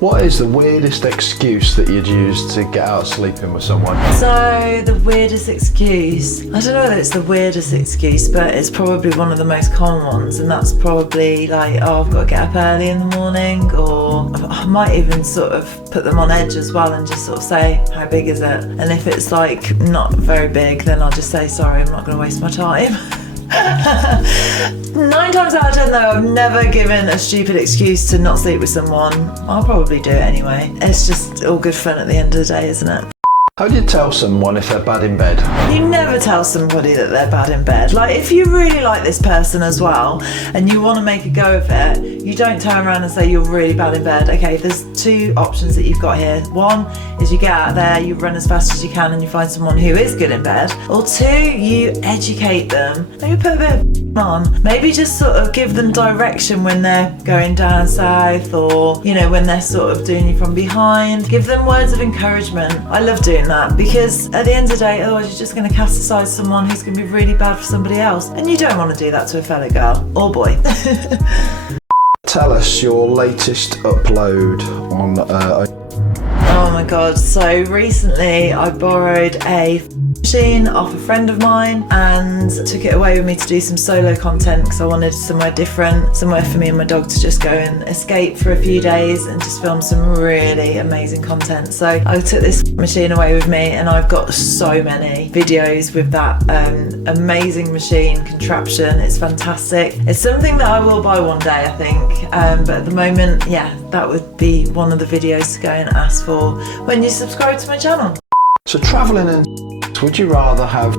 What is the weirdest excuse that you'd use to get out sleeping with someone? So the weirdest excuse, I don't know whether it's the weirdest excuse, but it's probably one of the most common ones, and that's probably like, oh, I've got to get up early in the morning, or I might even sort of put them on edge as well and just sort of say, how big is it? And if it's like not very big, then I'll just say, sorry, I'm not going to waste my time. 9 times out of 10 though, I've never given a stupid excuse to not sleep with someone. I'll probably do it anyway. It's just all good fun at the end of the day, isn't it? How do you tell someone if they're bad in bed? You never tell somebody that they're bad in bed. Like, if you really like this person as well and you want to make a go of it, you don't turn around and say you're really bad in bed. Okay, there's 2 options that you've got here. One is you get out there, you run as fast as you can and you find someone who is good in bed. Or 2, you educate them. Maybe put a bit of on. Maybe just sort of give them direction when they're going down south, or, you know, when they're sort of doing you from behind. Give them words of encouragement. I love doing that, because at the end of the day, otherwise you're just going to cast aside someone who's going to be really bad for somebody else, and you don't want to do that to a fellow girl or boy. Tell us your latest upload on Oh my god, so recently I borrowed a machine off a friend of mine and took it away with me to do some solo content, because I wanted somewhere different, somewhere for me and my dog to just go and escape for a few days and just film some really amazing content. So I took this machine away with me, and I've got so many videos with that amazing machine contraption. It's fantastic. It's something that I will buy one day, I think, but at the moment, yeah, that would be one of the videos to go and ask for when you subscribe to my channel. So travelling and would you rather have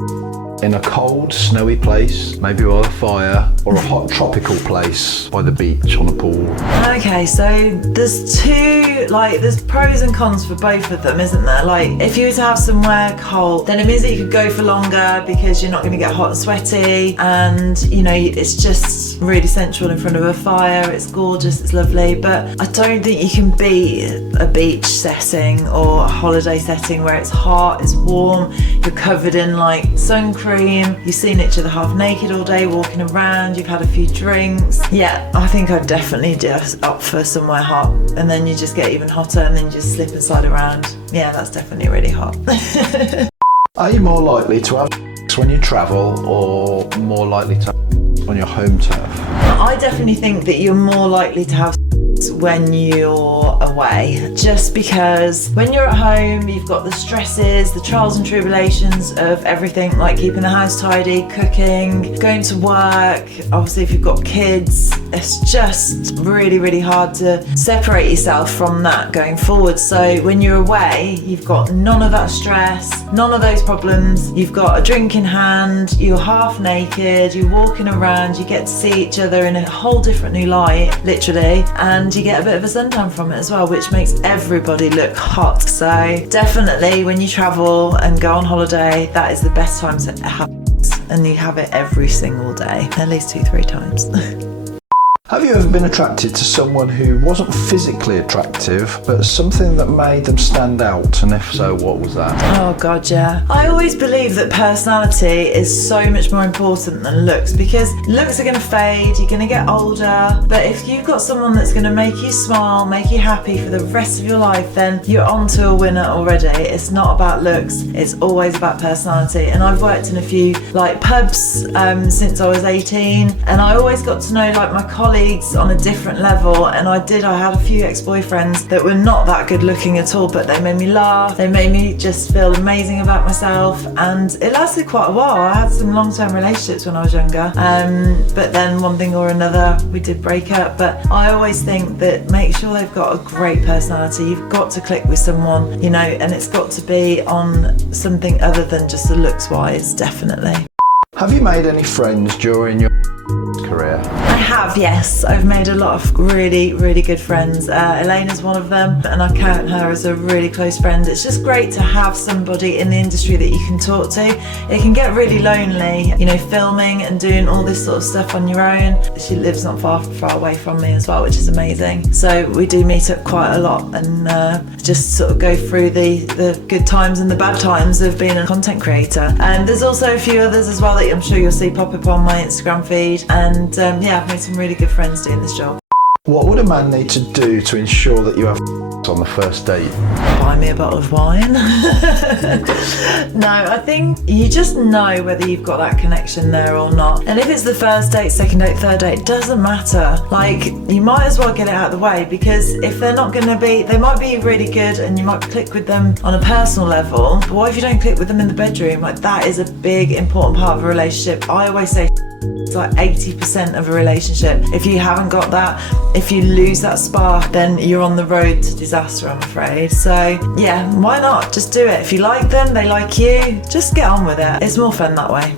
in a cold, snowy place, maybe by a fire, or a hot tropical place by the beach on a pool? Okay, so there's there's pros and cons for both of them, isn't there? Like, if you were to have somewhere cold, then it means that you could go for longer because you're not going to get hot and sweaty, and, you know, it's just really sensual in front of a fire. It's gorgeous, it's lovely, but I don't think you can beat a beach setting or a holiday setting where it's hot, it's warm, you're covered in like sun cream, you've seen each other half naked all day walking around, you've had a few drinks. Yeah, I think I'd definitely just opt for somewhere hot, and then you just get even hotter and then you just slip and slide around. Yeah, that's definitely really hot. Are you more likely to have sex when you travel, or more likely to have on your home turf? I definitely think that you're more likely to have when you're away, just because when you're at home you've got the stresses, the trials and tribulations of everything, like keeping the house tidy, cooking, going to work. Obviously if you've got kids, it's just really, really hard to separate yourself from that going forward. So when you're away, you've got none of that stress, none of those problems. You've got a drink in hand, you're half naked, you're walking around, you get to see each other in a whole different new light, literally, and you get a bit of a suntan from it as well, which makes everybody look hot. So definitely when you travel and go on holiday, that is the best time to have sex, and you have it every single day, at least 2-3 times. Have you ever been attracted to someone who wasn't physically attractive, but something that made them stand out? And if so, what was that? Oh god, yeah. I always believe that personality is so much more important than looks, because looks are going to fade, you're going to get older, but if you've got someone that's going to make you smile, make you happy for the rest of your life, then you're on to a winner already. It's not about looks, it's always about personality. And I've worked in a few like pubs since I was 18, and I always got to know like my colleagues on a different level, and I had a few ex-boyfriends that were not that good looking at all, but they made me laugh, they made me just feel amazing about myself, and it lasted quite a while. I had some long-term relationships when I was younger, but then one thing or another we did break up. But I always think that make sure they've got a great personality. You've got to click with someone, you know, and it's got to be on something other than just the looks wise, definitely. Have you made any friends during your career? I have, yes. I've made a lot of really, really good friends. Elena's one of them, and I count her as a really close friend. It's just great to have somebody in the industry that you can talk to. It can get really lonely, you know, filming and doing all this sort of stuff on your own. She lives not far away from me as well, which is amazing. So we do meet up quite a lot and just sort of go through the good times and the bad times of being a content creator. And there's also a few others as well that I'm sure you'll see pop up on my Instagram feed. And yeah, I've made some really good friends doing this job. What would a man need to do to ensure that you have on the first date? Buy me a bottle of wine. No, I think you just know whether you've got that connection there or not. And if it's the first date, second date, third date, it doesn't matter. Like, you might as well get it out of the way, because if they're not going to be, they might be really good and you might click with them on a personal level, but what if you don't click with them in the bedroom? Like, that is a big important part of a relationship. I always say it's like 80% of a relationship. If you haven't got that, if you lose that spark, then you're on the road to disaster, I'm afraid. So yeah, why not? Just do it. If you like them, they like you, just get on with it. It's more fun that way.